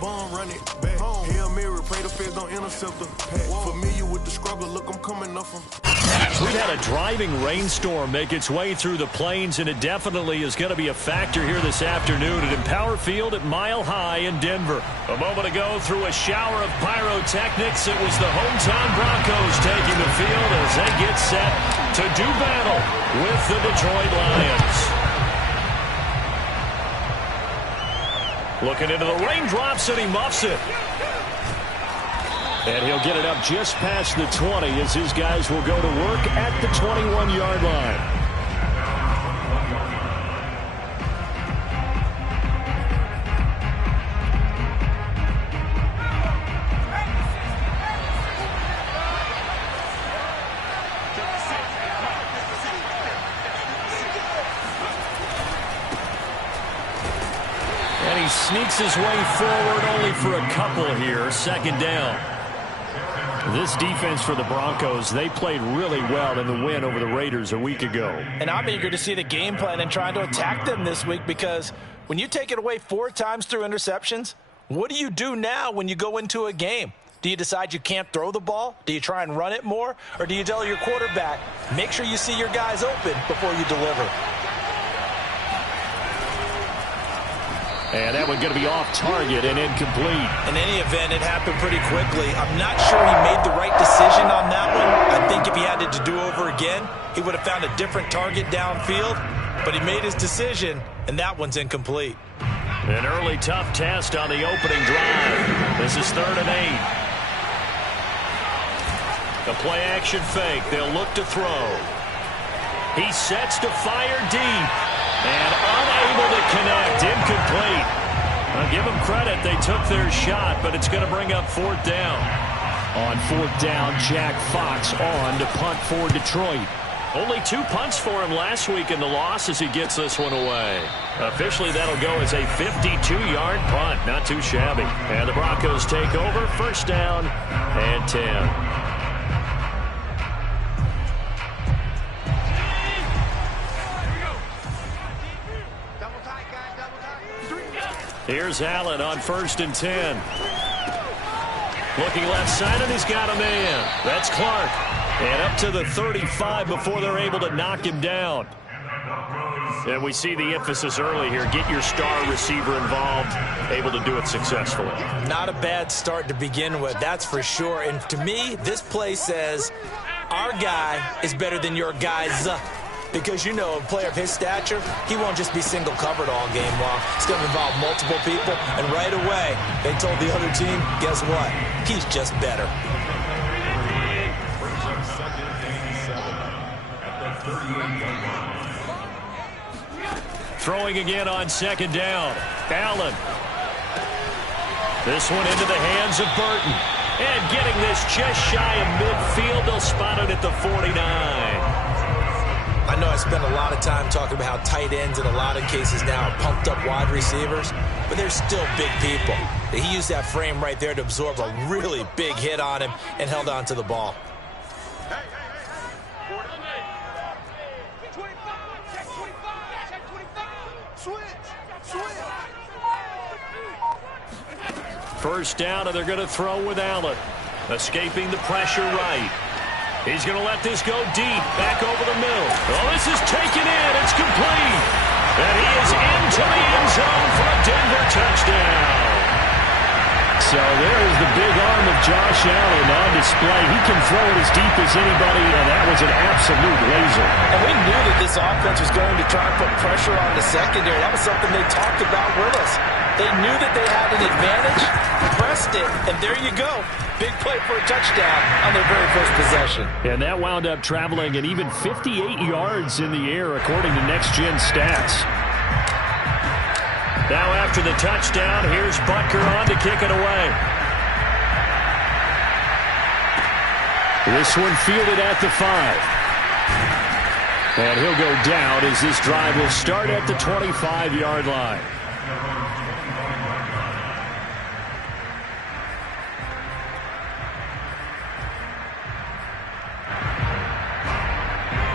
bomb, run it back home. Hail Mary, pray the feds don't intercept her. Familiar with the struggle, look, I'm coming up from. We've had a driving rainstorm make its way through the plains, and it definitely is going to be a factor here this afternoon at Empower Field at Mile High in Denver. A moment ago, through a shower of pyrotechnics, it was the hometown Broncos taking the field as they get set to do battle with the Detroit Lions. Looking into the raindrops, and he muffs it. And he'll get it up just past the 20 as his guys will go to work at the 21-yard line. And he sneaks his way forward only for a couple here. Second down. This defense for the Broncos, they played really well in the win over the Raiders a week ago. And I'm eager to see the game plan and trying to attack them this week, because when you take it away 4 times through interceptions, what do you do now when you go into a game? Do you decide you can't throw the ball? Do you try and run it more? Or do you tell your quarterback, make sure you see your guys open before you deliver? And that one's going to be off target and incomplete. In any event, it happened pretty quickly. I'm not sure he made the right decision on that one. I think if he had it to do over again, he would have found a different target downfield. But he made his decision, and that one's incomplete. An early tough test on the opening drive. This is 3rd and 8. The play-action fake. They'll look to throw. He sets to fire deep. And unable to connect. Incomplete. I'll give them credit. They took their shot, but it's going to bring up 4th down. On 4th down, Jack Fox on to punt for Detroit. Only 2 punts for him last week in the loss as he gets this one away. Officially, that'll go as a 52-yard punt. Not too shabby. And the Broncos take over. 1st down and 10. Here's Allen on 1st and 10. Looking left side, and he's got a man. That's Clark. And up to the 35 before they're able to knock him down. And we see the emphasis early here. Get your star receiver involved, able to do it successfully. Not a bad start to begin with, that's for sure. And to me, this play says our guy is better than your guys. Because, you know, a player of his stature, he won't just be single covered all game long. It's going to involve multiple people. And right away, they told the other team, guess what? He's just better. Throwing again on 2nd down. Allen. This one into the hands of Burton. And getting this just shy of midfield. They'll spot it at the 49. I know I spent a lot of time talking about how tight ends in a lot of cases now are pumped up wide receivers, but they're still big people. He used that frame right there to absorb a really big hit on him and held on to the ball. First down, and they're going to throw with Allen. Escaping the pressure right. He's going to let this go deep, back over the middle. Oh, this is taken in. It's complete. And he is into the end zone for a Denver touchdown. So there is the big arm of Josh Allen on display. He can throw it as deep as anybody, and that was an absolute laser. And we knew that this offense was going to try and put pressure on the secondary. That was something they talked about with us. They knew that they had an advantage, pressed it, and there you go. Big play for a touchdown on their very first possession. And that wound up traveling an even 58 yards in the air, according to Next Gen Stats. Now after the touchdown, here's Butker on to kick it away. This one fielded at the 5. And he'll go down as this drive will start at the 25-yard line.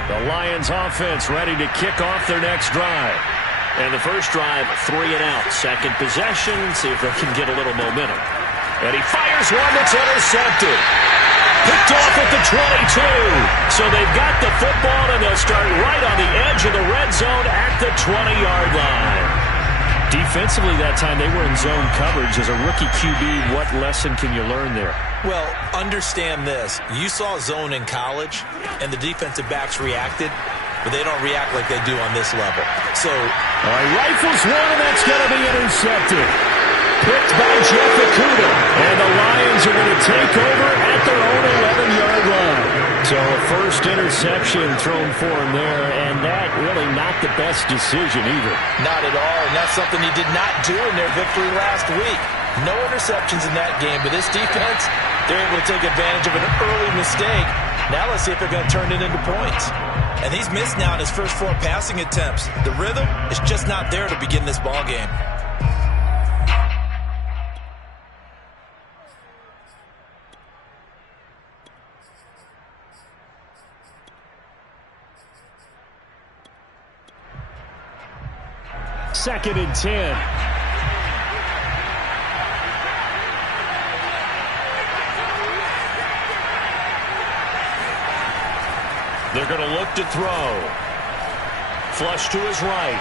The Lions offense ready to kick off their next drive. And the first drive, 3 and out. Second possession, see if they can get a little momentum. And he fires one that's intercepted. Picked off at the 22. So they've got the football, and they'll start right on the edge of the red zone at the 20-yard line. Defensively that time, they were in zone coverage. As a rookie QB, what lesson can you learn there? Well, understand this. You saw zone in college, and the defensive backs reacted, but they don't react like they do on this level. So, all right, rifles one, and that's going to be intercepted. Picked by Jeff Okuda. And the Lions are going to take over at their own 11-yard line. So a first interception thrown for him there, and that really not the best decision either. Not at all, and that's something he did not do in their victory last week. No interceptions in that game, but this defense, they're able to take advantage of an early mistake. Now let's see if they're going to turn it into points. And he's missed now in his first 4 passing attempts. The rhythm is just not there to begin this ball game. Second and 10. They're going to look to throw. Flush to his right.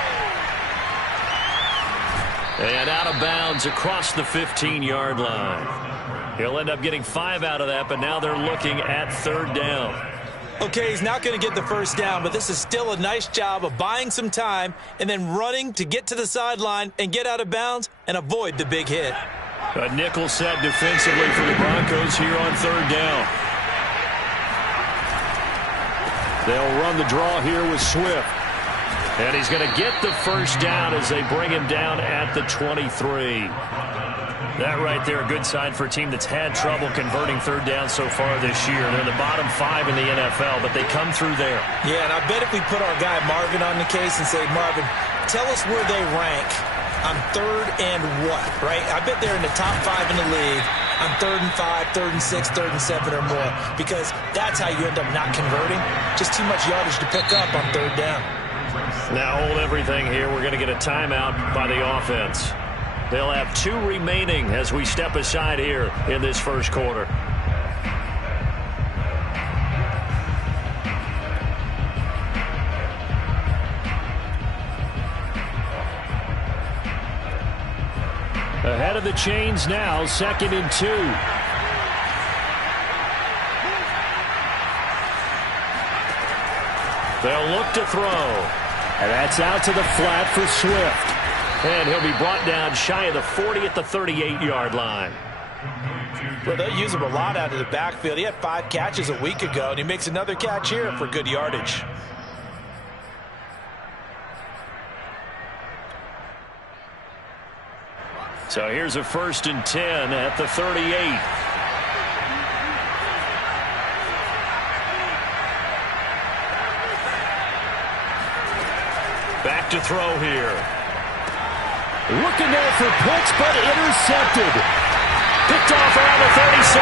And out of bounds across the 15-yard line. He'll end up getting 5 out of that, but now they're looking at 3rd down. Okay, he's not going to get the first down, but this is still a nice job of buying some time and then running to get to the sideline and get out of bounds and avoid the big hit. A nickel set defensively for the Broncos here on 3rd down. They'll run the draw here with Swift. And he's going to get the first down as they bring him down at the 23. That right there, a good sign for a team that's had trouble converting 3rd down so far this year. They're the bottom 5 in the NFL, but they come through there. Yeah, and I bet if we put our guy Marvin on the case and say, Marvin, tell us where they rank on 3rd and what, right? I bet they're in the top 5 in the league on 3rd and 5, 3rd and 6, 3rd and 7 or more, because that's how you end up not converting. Just too much yardage to pick up on 3rd down. Now hold everything here. We're going to get a timeout by the offense. They'll have 2 remaining as we step aside here in this first quarter. Ahead of the chains now, 2nd and 2. They'll look to throw. And that's out to the flat for Swift. And he'll be brought down shy of the 40 at the 38-yard line. Well, they'll use him a lot out of the backfield. He had 5 catches a week ago, and he makes another catch here for good yardage. So here's a 1st and 10 at the 38. Back to throw here. Looking there for Pitts, but intercepted. Picked off around the 37.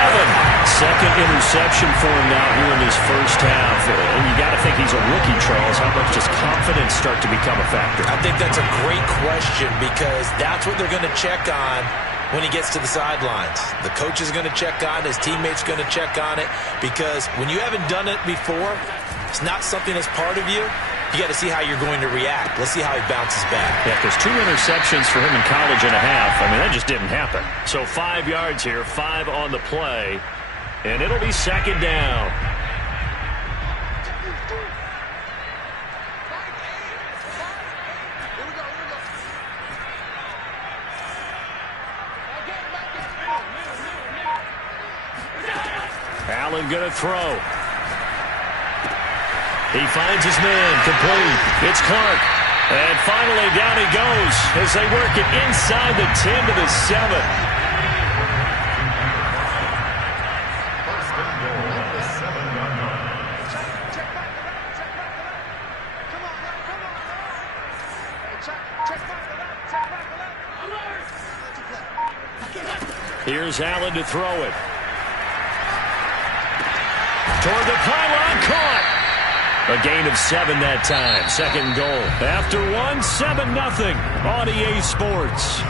Second interception for him now here in his first half. And you got to think he's a rookie, Charles. How much does confidence start to become a factor? I think that's a great question, because that's what they're going to check on when he gets to the sidelines. The coach is going to check on it. His teammates going to check on it, because when you haven't done it before, it's not something that's part of you. You got to see how you're going to react. Let's see how he bounces back. Yeah, because 2 interceptions for him in college and a half. I mean, that just didn't happen. So 5 yards here, 5 on the play, and it'll be 2nd down. Allen going to throw. He finds his man, complete. It's Clark. And finally down he goes as they work it inside the 10 to the 7. Here's Allen to throw it. Toward the pylon, caught. A gain of 7 that time. Second goal. After 1, 7-0 on EA Sports.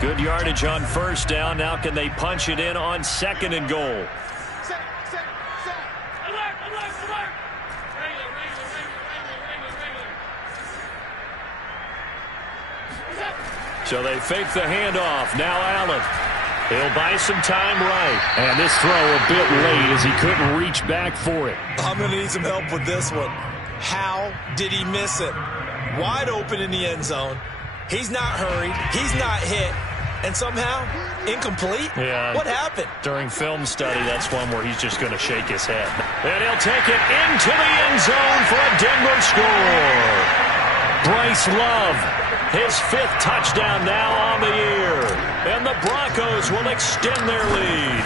Good yardage on first down. Now can they punch it in on 2nd and goal? So they fake the handoff. Now Allen. He'll buy some time right. And this throw a bit late as he couldn't reach back for it. I'm going to need some help with this one. How did he miss it? Wide open in the end zone. He's not hurried. He's not hit. And somehow, incomplete? Yeah. What happened? During film study, that's one where he's just going to shake his head. And he'll take it into the end zone for a Denver score. Bryce Love, his 5th touchdown now on the year. And the Broncos will extend their lead.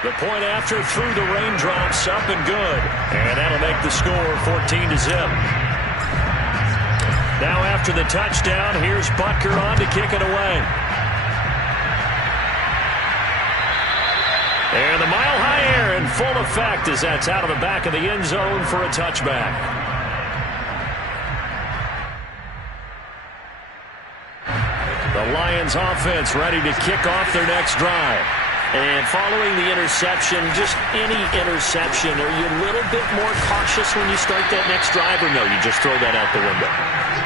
The point after through the raindrops, up and good. And that'll make the score 14-0. Now after the touchdown, here's Butker on to kick it away. And the mile-high air in full effect as that's out of the back of the end zone for a touchback. The Lions offense ready to kick off their next drive. And following the interception, just any interception, are you a little bit more cautious when you start that next drive, or no, you just throw that out the window?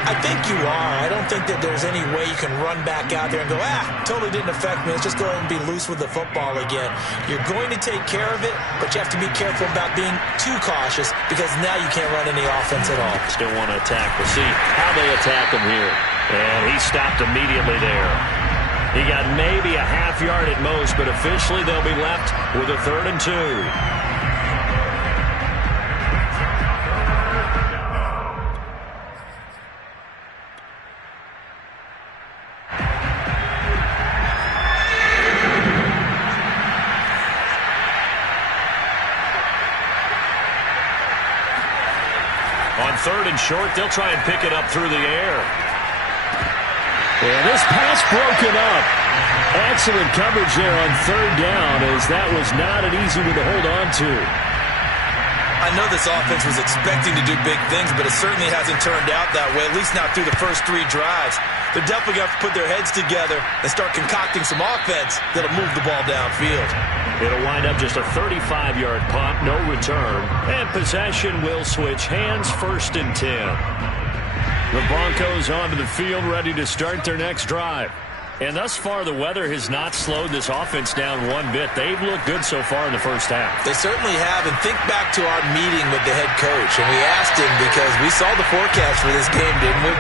I think you are. I don't think that there's any way you can run back out there and go, totally didn't affect me. Let's just go ahead and be loose with the football again. You're going to take care of it, but you have to be careful about being too cautious because now you can't run any offense at all. Still want to attack. We'll see how they attack him here. And he stopped immediately there. He got maybe a half yard at most, but officially they'll be left with a 3rd and 2. On 3rd and short, they'll try and pick it up through the air. And this pass broken up. Excellent coverage there on 3rd down, as that was not an easy one to hold on to. I know this offense was expecting to do big things, but it certainly hasn't turned out that way, at least not through the first 3 drives. They're definitely going to have to put their heads together and start concocting some offense that'll move the ball downfield. It'll wind up just a 35-yard punt, no return, and possession will switch hands, 1st and 10. The Broncos onto the field, ready to start their next drive. And thus far, the weather has not slowed this offense down one bit. They've looked good so far in the first half. They certainly have. And think back to our meeting with the head coach. And we asked him, because we saw the forecast for this game, didn't we?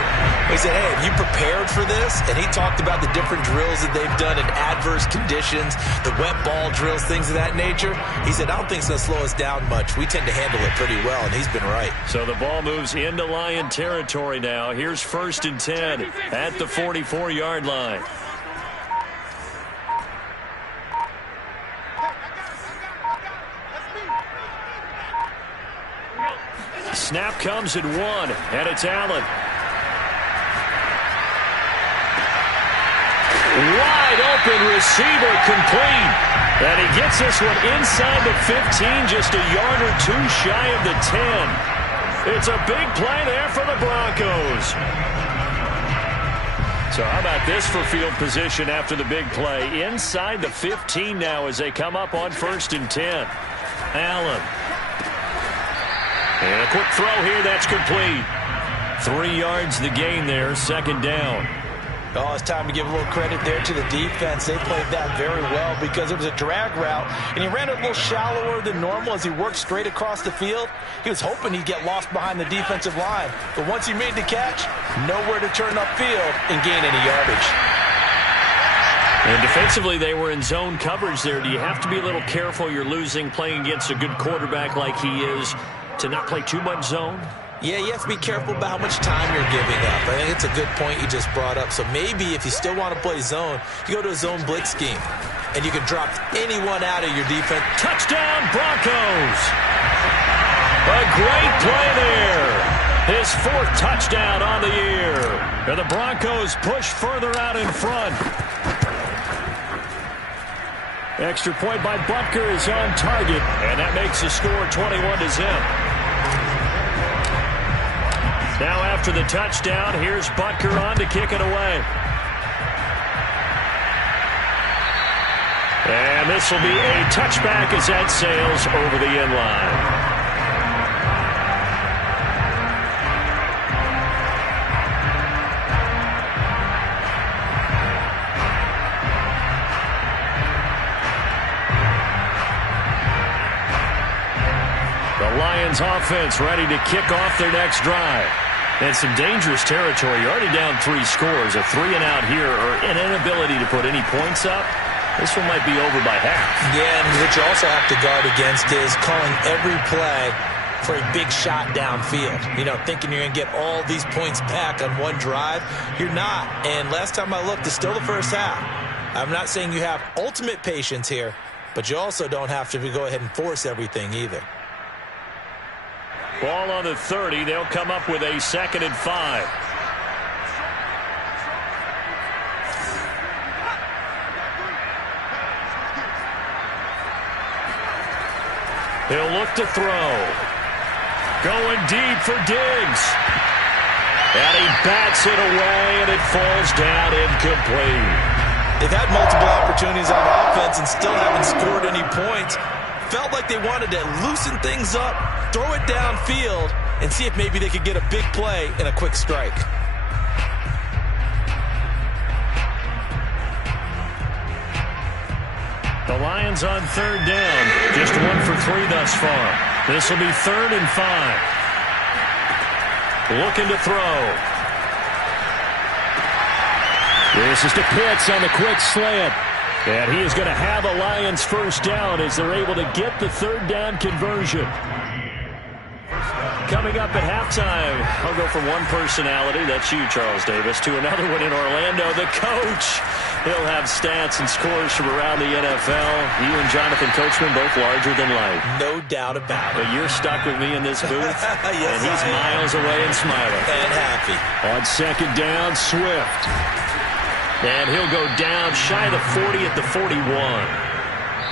We said, hey, have you prepared for this? And he talked about the different drills that they've done in adverse conditions, the wet ball drills, things of that nature. He said, I don't think it's going to slow us down much. We tend to handle it pretty well, and he's been right. So the ball moves into Lion territory now. Here's 1st and 10 at the 44-yard line. Snap comes at 1, and it's Allen. Wide open receiver complete. And he gets this one inside the 15, just a yard or 2 shy of the 10. It's a big play there for the Broncos. So how about this for field position after the big play? Inside the 15 now as they come up on 1st and 10. Allen. And a quick throw here, that's complete. 3 yards the gain there, 2nd down. Oh, it's time to give a little credit there to the defense. They played that very well because it was a drag route, and he ran it a little shallower than normal as he worked straight across the field. He was hoping he'd get lost behind the defensive line, but once he made the catch, nowhere to turn upfield and gain any yardage. And defensively, they were in zone coverage there. Do you have to be a little careful? You're losing, playing against a good quarterback like he is, to not play too much zone? Yeah, you have to be careful about how much time you're giving up. I think it's a good point you just brought up. So maybe if you still want to play zone, you go to a zone blitz scheme, and you can drop anyone out of your defense. Touchdown, Broncos! A great play there. His 4th touchdown on the year. And the Broncos push further out in front. Extra point by Butker is on target, and that makes the score 21-0. Now after the touchdown, here's Butker on to kick it away. And this will be a touchback as that sails over the end line. The Lions offense ready to kick off their next drive. And some dangerous territory. You're already down 3 scores. A 3-and-out here or an inability to put any points up. This one might be over by half. Yeah, and what you also have to guard against is calling every play for a big shot downfield. You know, thinking you're going to get all these points back on one drive. You're not. And last time I looked, it's still the first half. I'm not saying you have ultimate patience here, but you also don't have to go ahead and force everything either. Ball on the 30. They'll come up with a 2nd and 5. He'll look to throw. Going deep for Diggs. And he bats it away, and it falls down incomplete. They've had multiple opportunities on offense and still haven't scored any points. Felt like they wanted to loosen things up, throw it downfield, and see if maybe they could get a big play and a quick strike. The Lions on 3rd down. Just 1 for 3 thus far. This will be 3rd and 5. Looking to throw. This is to Pitts on the quick slant. And he is going to have a Lions first down as they're able to get the 3rd down conversion. Coming up at halftime, I'll go from one personality, that's you, Charles Davis, to another one in Orlando, the coach. He'll have stats and scores from around the NFL. You and Jonathan Coachman both larger than life. No doubt about it. But you're stuck with me in this booth, yes, and he's miles away and smiling. And happy. On 2nd down, Swift. And he'll go down shy of the 40 at the 41.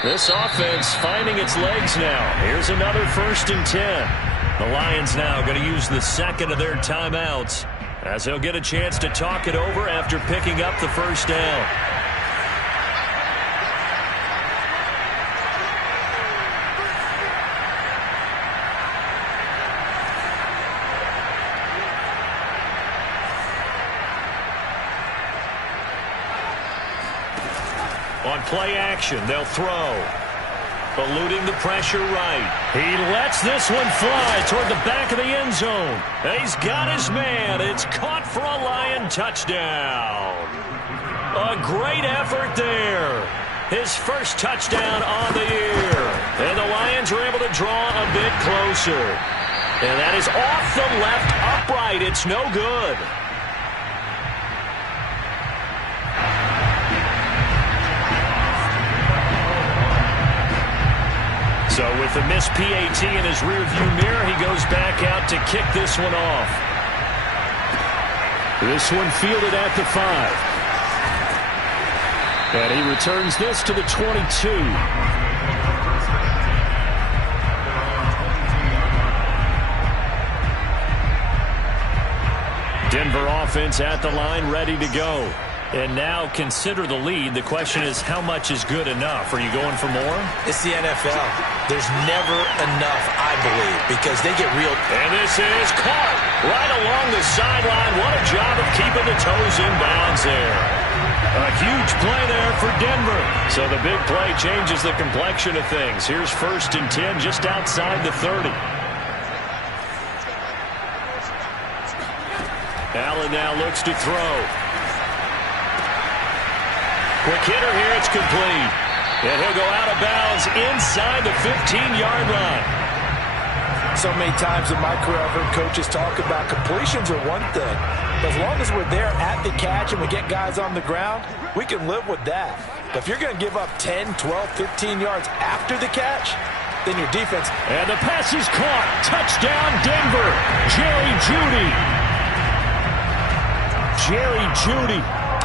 This offense finding its legs now. Here's another 1st and 10. The Lions now going to use the 2nd of their timeouts as they'll get a chance to talk it over after picking up the first down. On play action, they'll throw. Eluding the pressure right. He lets this one fly toward the back of the end zone. He's got his man. It's caught for a Lion touchdown. A great effort there. His first touchdown on the year. And the Lions are able to draw a bit closer. And that is off the left upright. It's no good. So with the missed PAT in his rearview mirror, he goes back out to kick this one off. This one fielded at the 5. And he returns this to the 22. Denver offense at the line, ready to go. And now consider the lead. The question is, how much is good enough? Are you going for more? It's the NFL. There's never enough, I believe, because they get real. And this is caught right along the sideline. What a job of keeping the toes in bounds there. A huge play there for Denver. So the big play changes the complexion of things. Here's 1st and 10 just outside the 30. Allen now looks to throw. Quick hitter here, it's complete. And he'll go out of bounds inside the 15-yard line. So many times in my career, I've heard coaches talk about completions are one thing. But as long as we're there at the catch and we get guys on the ground, we can live with that. But if you're going to give up 10, 12, 15 yards after the catch, then your defense. And the pass is caught. Touchdown, Denver. Jerry Jeudy.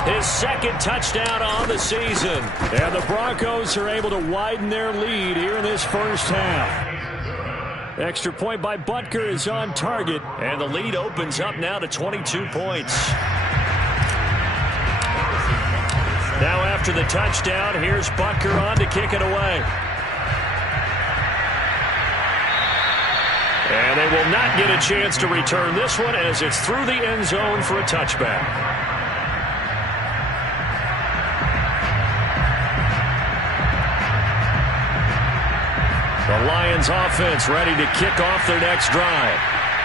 his second touchdown on the season. And the Broncos are able to widen their lead here in this first half. Extra point by Butker is on target, and the lead opens up now to 22 points. Now after the touchdown, here's Butker on to kick it away. And they will not get a chance to return this one as it's through the end zone for a touchback. The Lions offense ready to kick off their next drive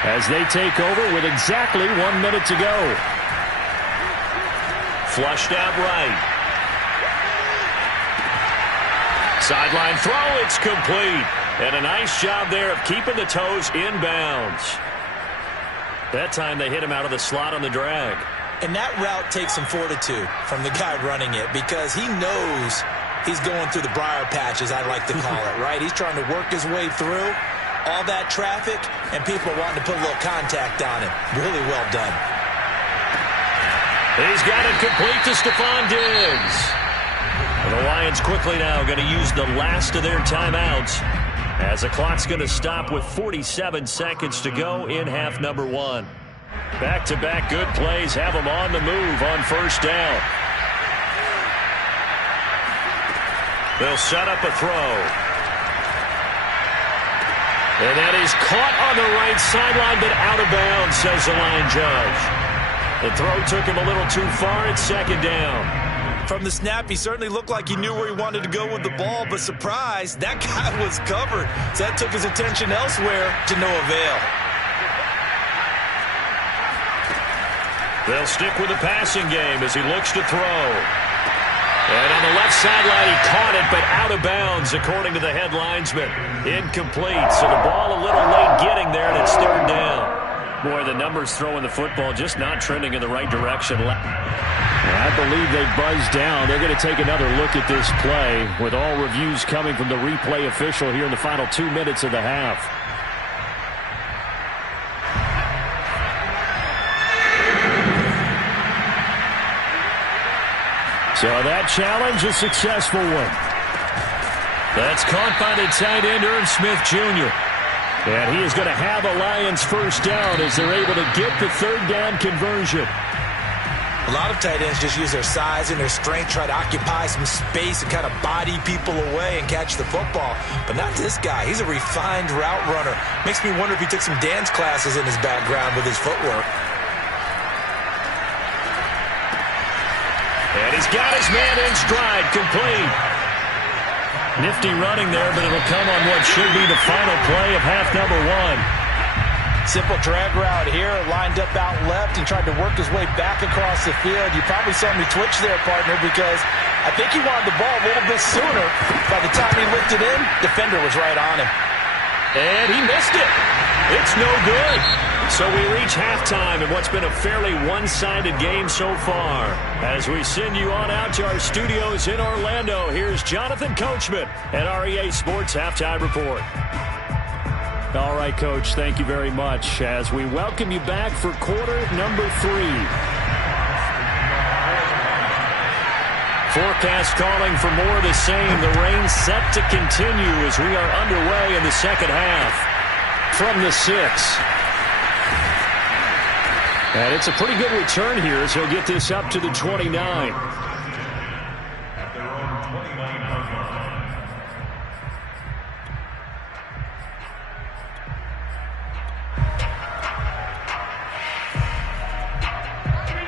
as they take over with exactly 1 minute to go. Flushed out right. Sideline throw, it's complete. And a nice job there of keeping the toes inbounds. That time they hit him out of the slot on the drag. And that route takes some fortitude from the guy running it because he knows he's going through the briar patch, as I like to call it, right? He's trying to work his way through all that traffic, and people wanting to put a little contact on him. Really well done. He's got it complete to Stephon Diggs. And the Lions quickly now going to use the last of their timeouts as the clock's going to stop with 47 seconds to go in half number one. Back-to-back good plays have them on the move on first down. They'll set up a throw. And that is caught on the right sideline, but out of bounds, says the line judge. The throw took him a little too far. It's second down. From the snap, he certainly looked like he knew where he wanted to go with the ball, but surprise, that guy was covered. So that took his attention elsewhere to no avail. They'll stick with the passing game as he looks to throw. And on the left sideline, he caught it, but out of bounds, according to the head linesman. Incomplete, so the ball a little late getting there, and it's third down. Boy, the numbers throwing the football just not trending in the right direction. I believe they've buzzed down. They're going to take another look at this play with all reviews coming from the replay official here in the final 2 minutes of the half. So that challenge, a successful one. That's caught by the tight end, Irv Smith Jr. And he is going to have a Lions first down as they're able to get the third down conversion. A lot of tight ends just use their size and their strength, try to occupy some space and kind of body people away and catch the football. But not this guy. He's a refined route runner. Makes me wonder if he took some dance classes in his background with his footwork. And he's got his man in stride, complete. Nifty running there, but it'll come on what should be the final play of half number one. Simple drag route here, lined up out left and tried to work his way back across the field. You probably saw me twitch there, partner, because I think he wanted the ball a little bit sooner. By the time he lifted in, defender was right on him. And he missed it. It's no good. So we reach halftime in what's been a fairly one-sided game so far. As we send you on out to our studios in Orlando, here's Jonathan Coachman at REA Sports Halftime Report. All right, Coach, thank you very much as we welcome you back for quarter number 3. Forecast calling for more of the same. The rain set to continue as we are underway in the second half. From the 6. And it's a pretty good return here as he'll get this up to the 29.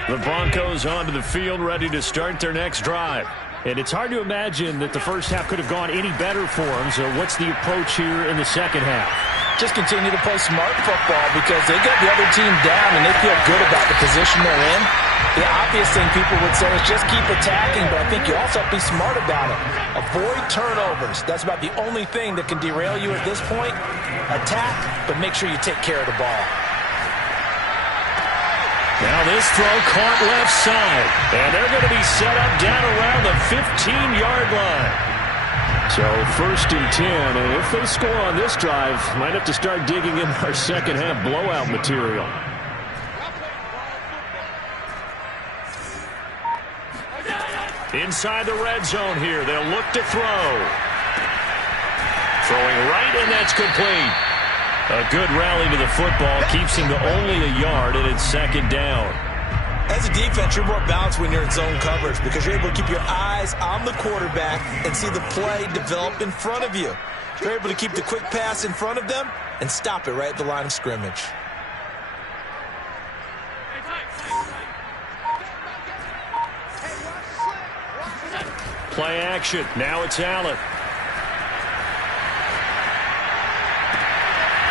The Broncos onto the field, ready to start their next drive. And it's hard to imagine that the first half could have gone any better for them. So what's the approach here in the second half? Just continue to play smart football because they got the other team down and they feel good about the position they're in. The obvious thing people would say is just keep attacking, but I think you also have to be smart about it. Avoid turnovers. That's about the only thing that can derail you at this point. Attack, but make sure you take care of the ball. Now this throw caught left side. And they're going to be set up down around the 15-yard line. So first and 10. And if they score on this drive, might have to start digging in our second half blowout material. Inside the red zone here. They'll look to throw. Throwing right, and that's complete. A good rally to the football. Keeps him to only a yard, and it's second down. As a defense, you're more balanced when you're in zone coverage because you're able to keep your eyes on the quarterback and see the play develop in front of you. You're able to keep the quick pass in front of them and stop it right at the line of scrimmage. Play action. Now it's Allen.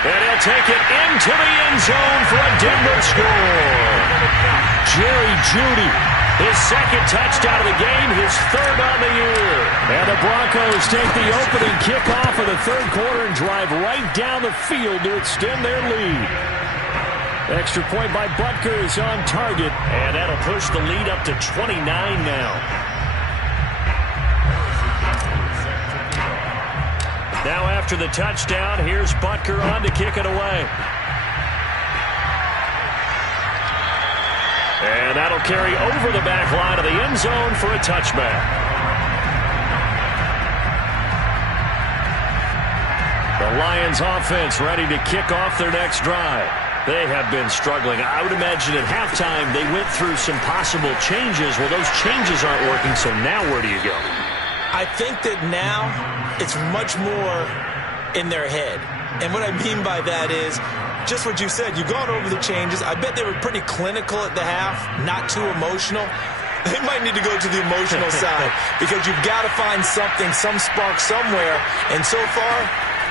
And he'll take it into the end zone for a Denver score. Jerry Jeudy, his second touchdown of the game, his third on the year. And the Broncos take the opening kickoff of the third quarter and drive right down the field to extend their lead. Extra point by Butker is on target, and that'll push the lead up to 29 now. Now after the touchdown, here's Butker on to kick it away. And that'll carry over the back line of the end zone for a touchback. The Lions offense ready to kick off their next drive. They have been struggling. I would imagine at halftime they went through some possible changes. Well, those changes aren't working, so now where do you go? I think that now it's much more in their head. And what I mean by that is just what you said. You've gone over the changes. I bet they were pretty clinical at the half, not too emotional. They might need to go to the emotional side because you've got to find something, some spark somewhere. And so far,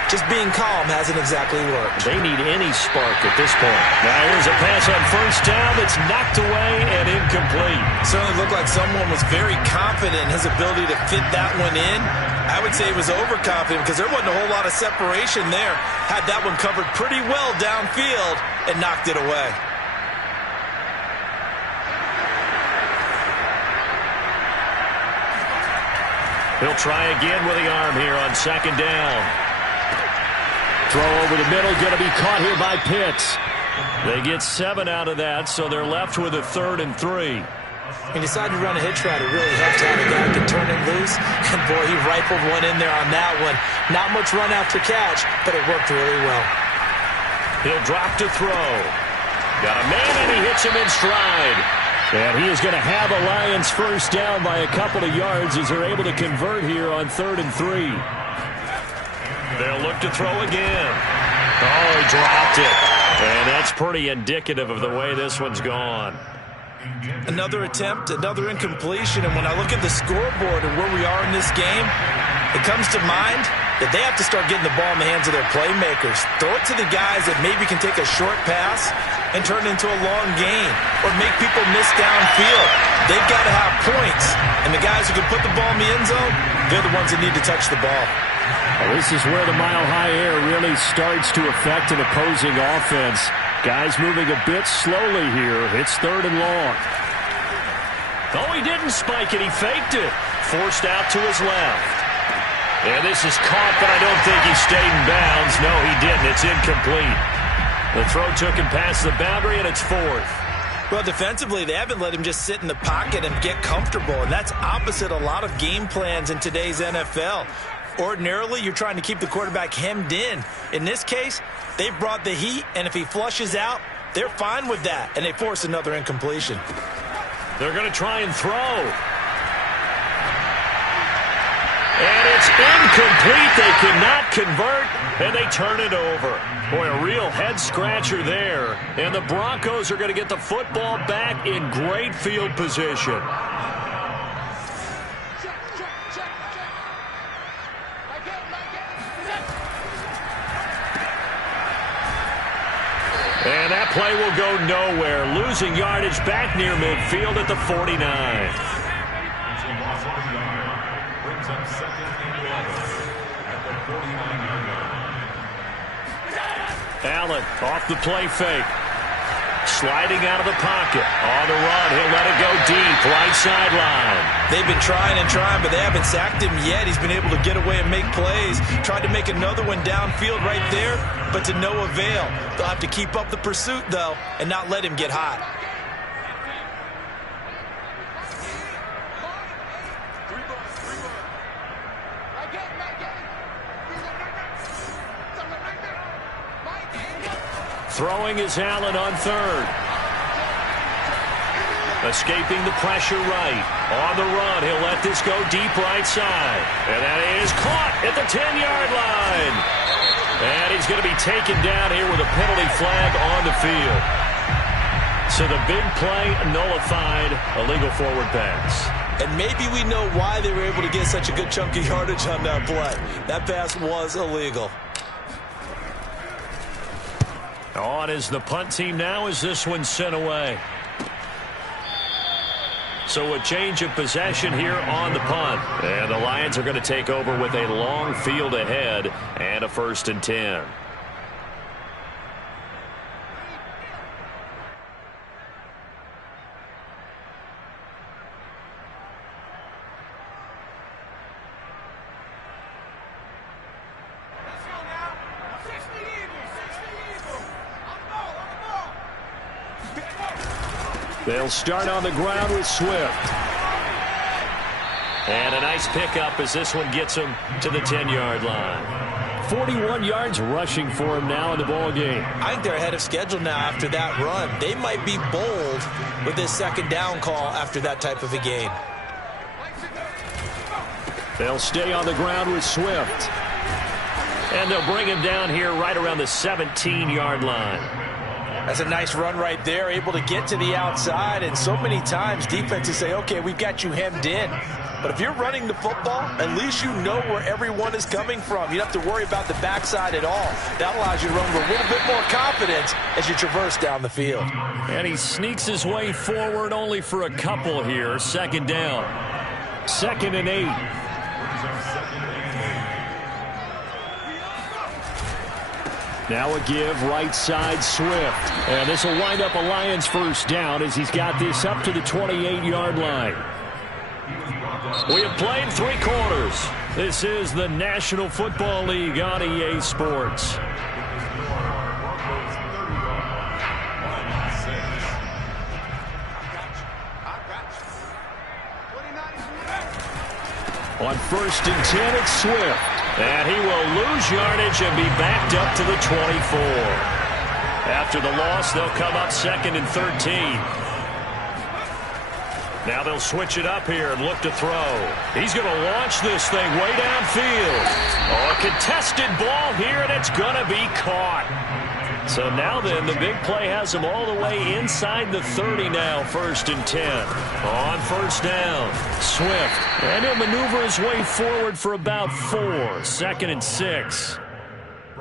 just being calm hasn't exactly worked. They need any spark at this point. Now here's a pass on first down that's knocked away and incomplete. Certainly looked like someone was very confident in his ability to fit that one in. I would say he was overconfident because there wasn't a whole lot of separation there. Had that one covered pretty well downfield and knocked it away. He'll try again with the arm here on second down. Throw over the middle, going to be caught here by Pitts. They get 7 out of that, so they're left with a 3rd and 3. He decided to run a hitch route. It really helped out. A guy can turn it loose, and boy, he rifled one in there on that one. Not much run after catch, but it worked really well. He'll drop to throw. Got a man, and he hits him in stride. And he is going to have a Lions first down by a couple of yards as they're able to convert here on 3rd and 3. They'll look to throw again. Oh, he dropped it. And that's pretty indicative of the way this one's gone. Another attempt, another incompletion. And when I look at the scoreboard and where we are in this game, it comes to mind that they have to start getting the ball in the hands of their playmakers. Throw it to the guys that maybe can take a short pass and turn it into a long gain or make people miss downfield. They've got to have points. And the guys who can put the ball in the end zone, they're the ones that need to touch the ball. Well, this is where the mile-high air really starts to affect an opposing offense. Guys moving a bit slowly here. It's 3rd and long. Oh, he didn't spike it. He faked it. Forced out to his left. And this is caught, but I don't think he stayed in bounds. No, he didn't. It's incomplete. The throw took him past the boundary, and it's 4th. Well, defensively, they haven't let him just sit in the pocket and get comfortable, and that's opposite a lot of game plans in today's NFL. Ordinarily, you're trying to keep the quarterback hemmed in. In this case, they brought the heat, and if he flushes out, they're fine with that, and they force another incompletion. They're going to try and throw. And it's incomplete. They cannot convert, and they turn it over. Boy, a real head-scratcher there. And the Broncos are going to get the football back in great field position. And that play will go nowhere. Losing yardage back near midfield at the 49. Allen off the play fake. Sliding out of the pocket. On the run. He'll let it go deep. Right sideline. They've been trying and trying, but they haven't sacked him yet. He's been able to get away and make plays. Tried to make another one downfield right there, but to no avail. They'll have to keep up the pursuit, though, and not let him get hot. Throwing is Allen on third. Escaping the pressure right. On the run, he'll let this go deep right side. And that is caught at the 10-yard line. And he's going to be taken down here with a penalty flag on the field. So the big play nullified, a legal forward pass. And maybe we know why they were able to get such a good chunk of yardage on that play. That pass was illegal. On is the punt team now as this one's sent away. So a change of possession here on the punt. And the Lions are going to take over with a long field ahead and a 1st and 10. They'll start on the ground with Swift. And a nice pickup as this one gets him to the 10-yard line. 41 yards rushing for him now in the ball game. I think they're ahead of schedule now after that run. They might be bold with this 2nd down call after that type of a game. They'll stay on the ground with Swift. And they'll bring him down here right around the 17-yard line. That's a nice run right there, able to get to the outside. And so many times defenses say, okay, we've got you hemmed in. But if you're running the football, at least you know where everyone is coming from. You don't have to worry about the backside at all. That allows you to run with a little bit more confidence as you traverse down the field. And he sneaks his way forward only for a couple here. 2nd down. 2nd and 8. Now a give right side Swift. And this will wind up a Lions 1st down as he's got this up to the 28-yard line. We have played 3 quarters. This is the National Football League on EA Sports. On 1st and 10, it's Swift. And he will lose yardage and be backed up to the 24. After the loss, they'll come up 2nd and 13. Now they'll switch it up here and look to throw. He's going to launch this thing way downfield. Oh, a contested ball here, and it's going to be caught. So now then, the big play has him all the way inside the 30 now, 1st and 10. On 1st down, Swift. And he'll maneuver his way forward for about 4, 2nd and 6.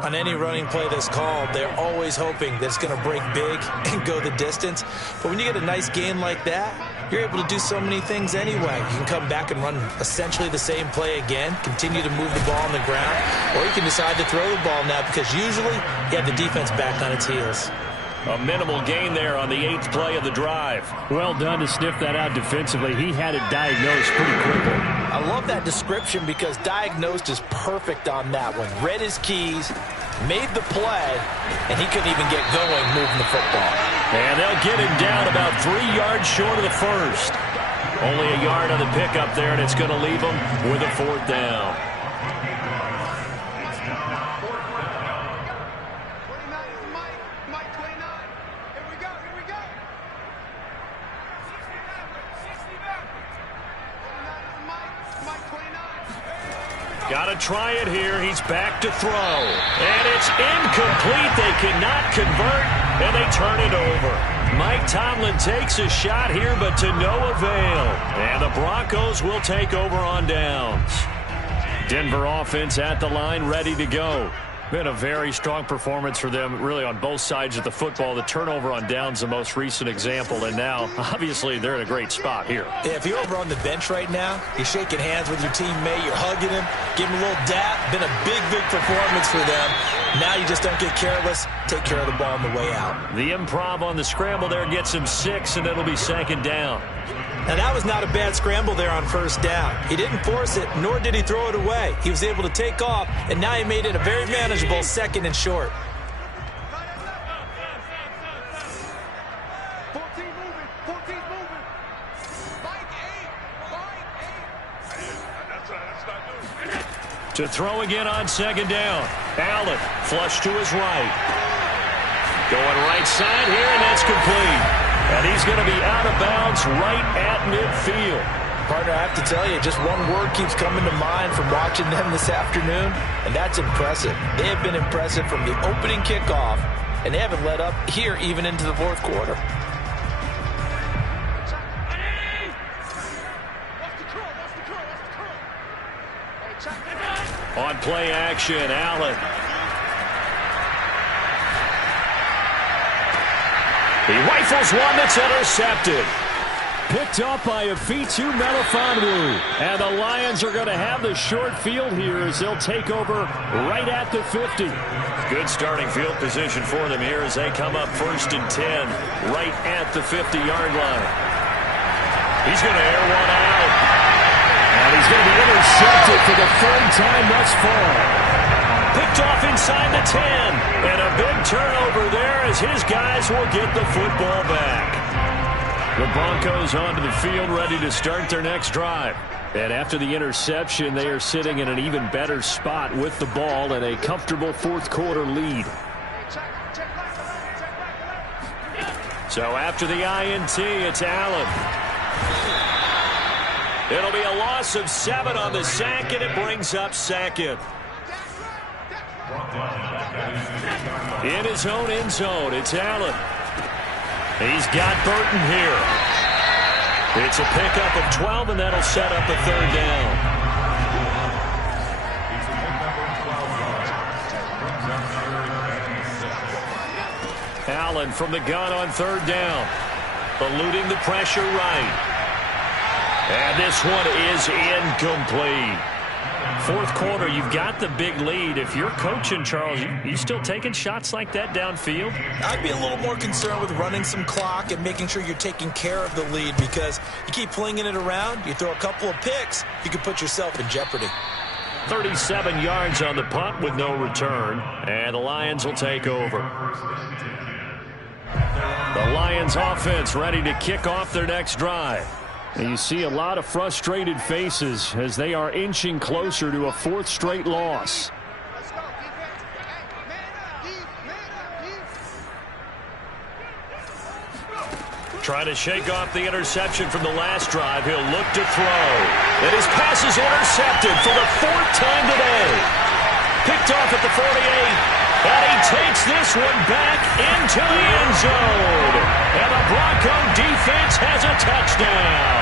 On any running play that's called, they're always hoping that it's going to break big and go the distance. But when you get a nice gain like that, you're able to do so many things anyway. You can come back and run essentially the same play again, continue to move the ball on the ground, or you can decide to throw the ball now because usually you have the defense back on its heels. A minimal gain there on the 8th play of the drive. Well done to sniff that out defensively. He had it diagnosed pretty quickly. I love that description because diagnosed is perfect on that one. Read his keys, made the play, and he couldn't even get going moving the football. And they'll get him down about 3 yards short of the 1st. Only a yard on the pickup there, and it's going to leave him with a 4th down. Got to try it here. He's back to throw. And it's incomplete. They cannot convert, and they turn it over. Mike Tomlin takes a shot here, but to no avail. And the Broncos will take over on downs. Denver offense at the line, ready to go. Been a very strong performance for them, really, on both sides of the football. The turnover on downs, the most recent example, and now, obviously, they're in a great spot here. Yeah, if you're over on the bench right now, you're shaking hands with your teammate, you're hugging him, giving him a little dap. Been a big, big performance for them. Now you just don't get careless. Take care of the ball on the way out. The improv on the scramble there gets him 6, and it'll be 2nd down. Now, that was not a bad scramble there on 1st down. He didn't force it, nor did he throw it away. He was able to take off, and now he made it a very manageable 2nd and short. To throw again on 2nd down. Allen flush to his right. Going right side here, and that's complete. And he's going to be out of bounds right at midfield. Partner, I have to tell you, just one word keeps coming to mind from watching them this afternoon, and that's impressive. They have been impressive from the opening kickoff, and they haven't let up here even into the fourth quarter. On play action, Allen. He rifles one that's intercepted. Picked up by Afitu Melifonwu. And the Lions are going to have the short field here as they'll take over right at the 50. Good starting field position for them here as they come up 1st and 10 right at the 50-yard line. He's going to air one out. And he's going to be intercepted for the 3rd time thus far. Picked off inside the 10. And a big turnover there as his guys will get the football back. The Broncos onto the field ready to start their next drive. And after the interception, they are sitting in an even better spot with the ball and a comfortable fourth quarter lead. So after the INT, it's Allen. It'll be a loss of 7 on the sack, and it brings up 2nd. In his own end zone, it's Allen. He's got Burton here. It's a pickup of 12, and that'll set up a 3rd down. Allen from the gun on 3rd down. Eluding the pressure right. And this one is incomplete. Fourth quarter, you've got the big lead. If you're coaching, Charles, you still taking shots like that downfield? I'd be a little more concerned with running some clock and making sure you're taking care of the lead, because you keep flinging it around, you throw a couple of picks, you can put yourself in jeopardy. 37 yards on the punt with no return, and the Lions will take over. The Lions offense ready to kick off their next drive. And you see a lot of frustrated faces as they are inching closer to a 4th straight loss. Trying to shake off the interception from the last drive. He'll look to throw. And his pass is intercepted for the 4th time today. Picked off at the 48. And he takes this one back into the end zone. And the Bronco defense has a touchdown.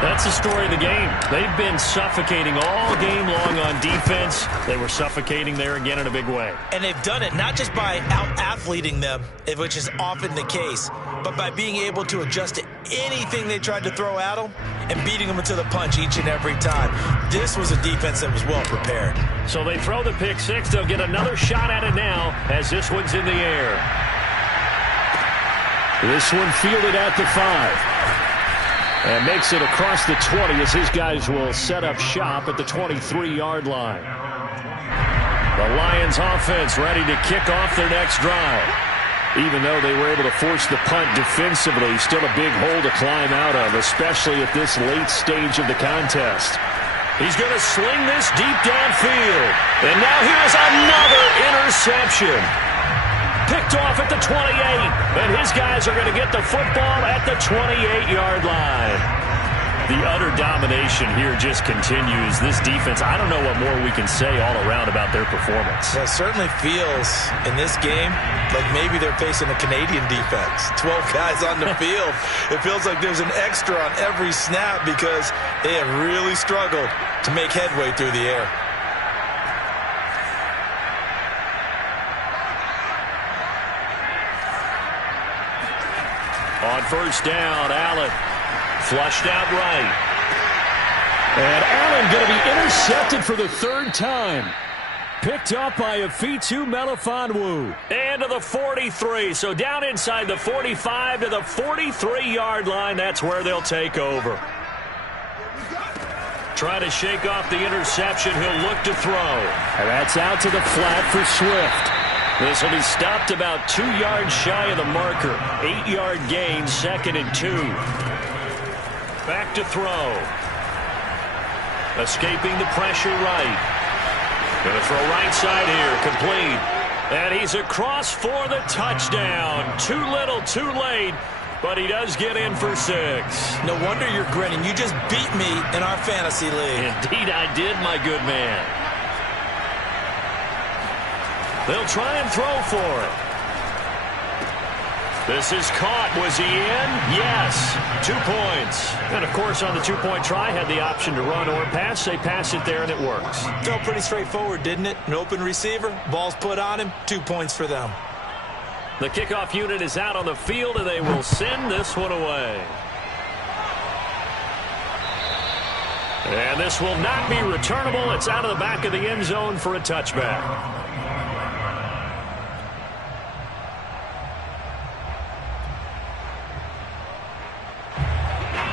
That's the story of the game. They've been suffocating all game long on defense. They were suffocating there again in a big way. And they've done it not just by out-athleting them, which is often the case, but by being able to adjust to anything they tried to throw at them and beating them into the punch each and every time. This was a defense that was well prepared. So they throw the pick six. They'll get another shot at it now as this one's in the air. This one fielded at the 5. And makes it across the 20 as his guys will set up shop at the 23-yard line. The Lions offense ready to kick off their next drive. Even though they were able to force the punt defensively, still a big hole to climb out of, especially at this late stage of the contest. He's going to sling this deep downfield. And now here's another interception. Picked off at the 28, and his guys are going to get the football at the 28-yard line. The utter domination here just continues. This defense, I don't know what more we can say all around about their performance. Well, it certainly feels in this game like maybe they're facing a Canadian defense. 12 guys on the field. It feels like there's an extra on every snap because they have really struggled to make headway through the air. On first down, Allen flushed out right. And Allen going to be intercepted for the 3rd time. Picked up by Afitu Melifonwu. And to the 43. So down inside the 45 to the 43-yard line. That's where they'll take over. Trying to shake off the interception. He'll look to throw. And that's out to the flat for Swift. This will be stopped about 2 yards shy of the marker. 8-yard gain, 2nd and 2. Back to throw. Escaping the pressure right. Going to throw right side here, complete. And he's across for the touchdown. Too little, too late, but he does get in for 6. No wonder you're grinning. You just beat me in our fantasy league. Indeed I did, my good man. They'll try and throw for it. This is caught. Was he in? Yes. 2 points. And, of course, on the two-point try, had the option to run or pass. They pass it there, and it works. Felt pretty straightforward, didn't it? An open receiver, ball's put on him, 2 points for them. The kickoff unit is out on the field, and they will send this one away. And this will not be returnable. It's out of the back of the end zone for a touchback.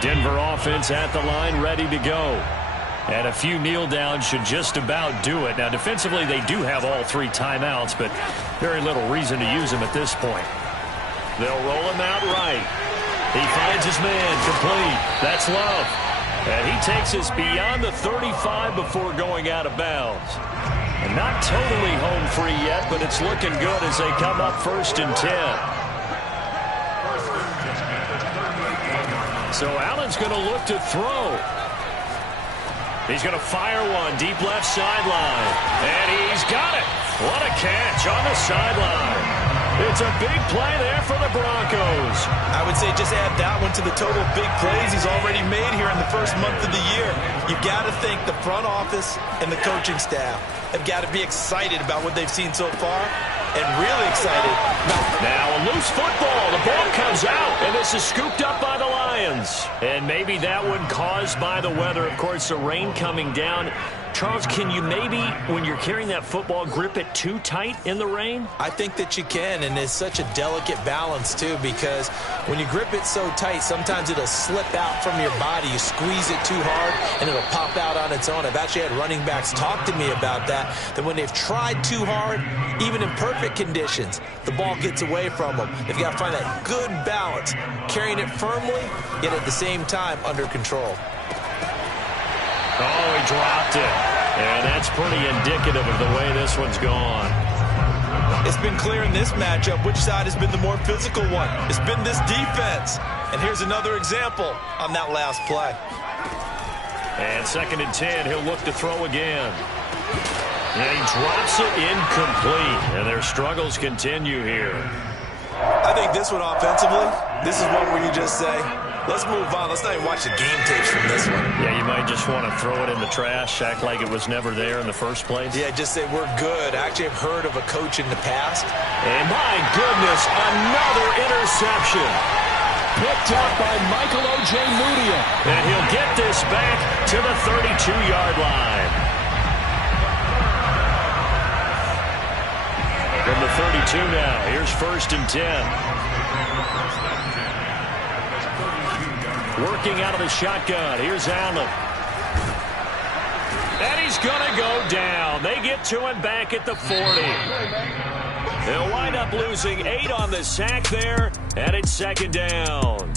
Denver offense at the line, ready to go. And a few kneel downs should just about do it. Now, defensively, they do have all 3 timeouts, but very little reason to use them at this point. They'll roll him out right. He finds his man, complete. That's Love. And he takes us beyond the 35 before going out of bounds. And not totally home free yet, but it's looking good as they come up 1st and 10. So Allen's going to look to throw. He's going to fire one deep left sideline. And he's got it. What a catch on the sideline. It's a big play there for the Broncos. I would say just add that one to the total big plays he's already made here in the first month of the year. You've got to think the front office and the coaching staff have got to be excited about what they've seen so far. And really excited. Now a loose football. The ball comes out, and this is scooped up by the Lions. And maybe that one caused by the weather. Of course, the rain coming down. Charles, can you maybe, when you're carrying that football, grip it too tight in the rain? I think that you can, and it's such a delicate balance, too, because when you grip it so tight, sometimes it'll slip out from your body. You squeeze it too hard, and it'll pop out on its own. I've actually had running backs talk to me about that when they've tried too hard, even in perfect conditions, the ball gets away from them. They've got to find that good balance, carrying it firmly, yet at the same time under control. Oh, he dropped it. And that's pretty indicative of the way this one's gone. It's been clear in this matchup which side has been the more physical one. It's been this defense. And here's another example on that last play. And 2nd and 10, he'll look to throw again. And he drops it incomplete. And their struggles continue here. I think this one offensively, this is one where you just say, let's move on. Let's not even watch the game tapes from this one. Yeah, you might just want to throw it in the trash, act like it was never there in the first place. Yeah, just say we're good. Actually, I've heard of a coach in the past. And my goodness, another interception. Picked up by Michael O.J. Mudia. And he'll get this back to the 32-yard line. From the 32 now, here's 1st and 10. Working out of the shotgun. Here's Allen. And he's going to go down. They get to him back at the 40. They'll wind up losing 8 on the sack there, and it's 2nd down.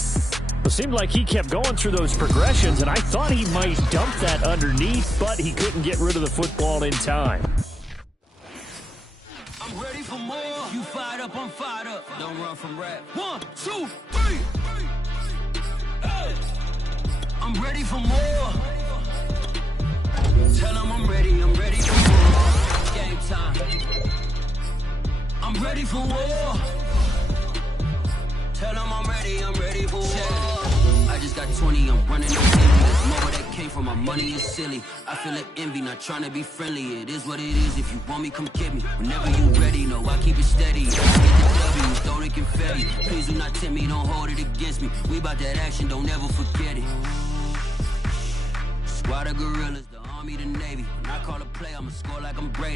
It seemed like he kept going through those progressions, and I thought he might dump that underneath, but he couldn't get rid of the football in time. I'm ready for more. You fired up, I'm fired up. Don't run from rap. 1, 2, 3. Hey. I'm ready for more. Tell them I'm ready for more. Game time. I'm ready for war. Tell them I'm ready for war. I just got 20, I'm running no city. More where that came from, my money is silly. I feel like envy, not trying to be friendly. It is what it is, if you want me, come get me. Whenever you ready, no, I keep it steady. I get the W, throw the confetti. Please do not tempt me, don't hold it against me. We about that action, don't ever forget it. Squad of gorillas, the army, the navy. When I call a play, I'ma score like I'm Brady.